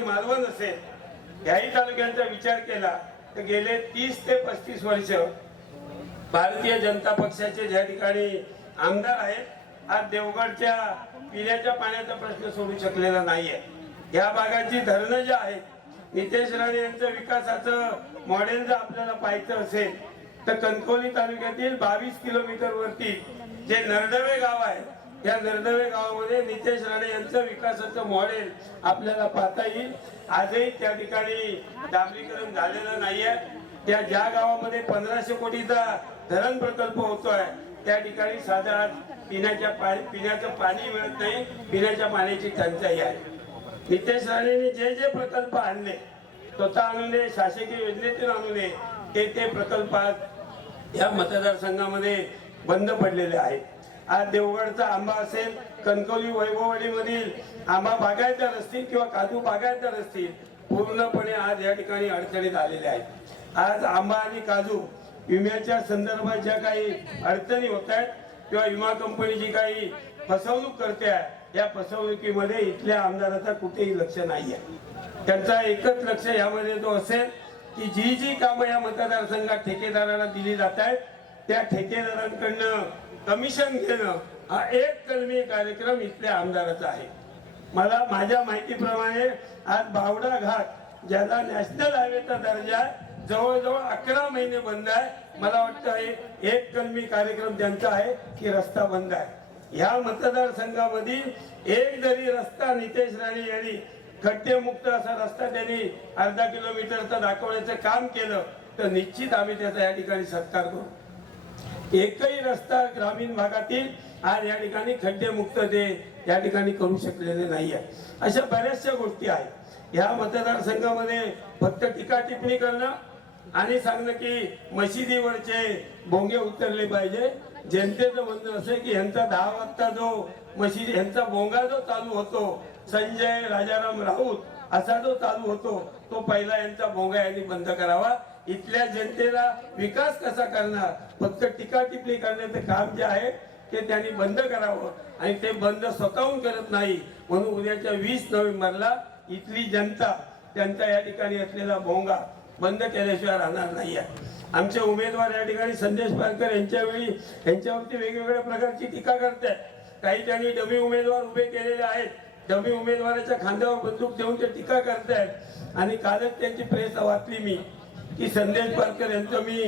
असेल मालवण असेल याही तालुक्यांचा विचार केला तर गेले तीस ते पस्तीस वर्ष भारतीय जनता पक्षाचे ज्या ठिकाणी आमदार आहेत आज देवगडच्या पिण्याच्या पाण्याचा प्रश्न सोडू शकलेला नाहीये. या भागाची धरणं जी आहेत नितेश राणे यांचं विकासाचं मॉडेल जर आपल्याला पाहायचं असेल तर कणकवली तालुक्यातील बावीस किलोमीटर वरती जे नरडवे गाव आहे या नरडवे गावामध्ये नितेश राणे यांचं विकासाचं मॉडेल आपल्याला पाहता येईल. आजही त्या ठिकाणी डांबरीकरण झालेलं नाहीये. त्या ज्या गावामध्ये पंधराशे कोटीचा धरण प्रकल्प होतोय त्या ठिकाणी साधारण पिण्याच्या पिण्याचं पाणी मिळत नाही पिण्याच्या पाण्याची टंचाई आहे. नितेश राणेंनी जे जे प्रकल्प आणले स्वतः आणून शासकीय योजनेतून आणून ते ते प्रकल्प या मतदारसंघामध्ये बंद पडलेले आहेत. आज देवगडचा आंबा असेल कणकवली वैभववाडीमधील आंबा बागायतदार असतील किंवा काजू बागायतदार असतील पूर्णपणे आज या ठिकाणी अडचणीत आलेले आहेत. आज आंबा आणि काजू विम्याच्या संदर्भात ज्या काही अडचणी होत आहेत किंवा विमा कंपनी जी काही फसवणूक करते आहे या फसवणुकीमध्ये इथल्या आमदाराचा कुठेही लक्ष नाही आहे त्यांचा एकच लक्ष यामध्ये तो असेल की जी जी कामं या मतदारसंघात ठेकेदाराला दिली जात आहेत त्या ठेकेदारांकडनं कमिशन घेणं हा एक कलमी कार्यक्रम इथल्या आमदाराचा आहे. मला माझ्या माहितीप्रमाणे आज भावडा घाट ज्याला नॅशनल हायवेचा दर्जा आहे जवळजवळ अकरा महिने बंद आहे. मला वाटतं हे एक कलमी कार्यक्रम त्यांचा आहे की रस्ता बंद आहे. ह्या मतदारसंघामध्ये एक जरी रस्ता नितेश राणे यांनी खड्डेमुक्त असा रस्ता त्यांनी अर्धा किलोमीटरचा दाखवण्याचं काम केलं तर निश्चित आम्ही त्याचा या ठिकाणी सत्कार करू. एकही रस्ता ग्रामीण भागातील आज या ठिकाणी खड्डेमुक्त ते या ठिकाणी करू शकलेले नाही आहे अशा बऱ्याचशा गोष्टी आहेत. ह्या मतदारसंघामध्ये फक्त टीका टिप्पणी करणं आणि सांगणं की मशिदीवरचे बोंगे उतरले पाहिजे. जनतेचं म्हणणं असं की ह्यांचा दहा वाजता जो मशिदी ह्यांचा बोंगा जो चालू होतो संजय राजाराम राऊत असा जो चालू होतो तो पहिला यांचा बोंगा यांनी बंद करावा. इथल्या जनतेला विकास कसा करणार? फक्त टीका टिप्पणी करण्याचं काम जे आहे ते त्यांनी बंद करावं. आणि ते बंद स्वतःहून करत नाही. म्हणून उद्याच्या वीस नोव्हेंबरला इथली जनता त्यांचा या ठिकाणी असलेला भोंगा बंद केल्याशिवाय राहणार नाही आहे. आमचे उमेदवार या ठिकाणी संदेश पारकर यांच्या वेळी यांच्यावरती वेगवेगळ्या प्रकारची टीका करतात काही त्यांनी डमी उमेदवार उभे केलेले आहेत. डमी उमेदवाराच्या खांद्यावर बंदूक ठेवून ते टीका करतायत. आणि कालच त्यांची प्रेस वाचली मी. की संदेश पारकर यांचं मी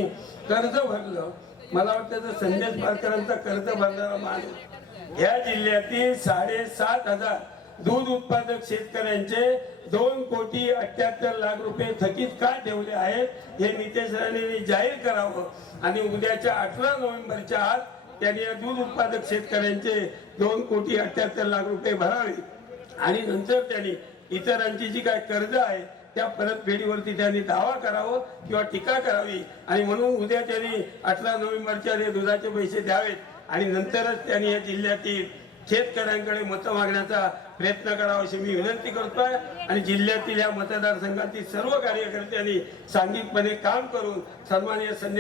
कर्ज भरलं. मला वाटतं संदेश पारकरांचा कर्ज भरणारा माणूस या जिल्ह्यातील साडेसात हजार दूध उत्पादक शेतकऱ्यांचे दोन कोटी अठ्याहत्तर लाख रुपये थकीत का ठेवले आहेत हे नितेश राणेंनी जाहीर करावं. आणि उद्याच्या अठरा नोव्हेंबरच्या आत त्यांनी या दूध उत्पादक शेतकऱ्यांचे दोन कोटी अठ्याहत्तर लाख रुपये भरावे. आणि नंतर त्यांनी इतरांची जी काय कर्ज आहे त्या परतफेडीवरती त्यांनी दावा करावं किंवा टीका करावी. आणि म्हणून उद्या त्यांनी अठरा नोव्हेंबरच्या दुधाचे पैसे द्यावेत. आणि नंतरच त्यांनी या जिल्ह्यातील शेतकऱ्यांकडे मतं मागण्याचा प्रयत्न करावा अशी मी विनंती करतोय. आणि जिल्ह्यातील या मतदारसंघातील सर्व कार्यकर्त्यांनी सांघिकपणे काम करून सन्माननीय संजय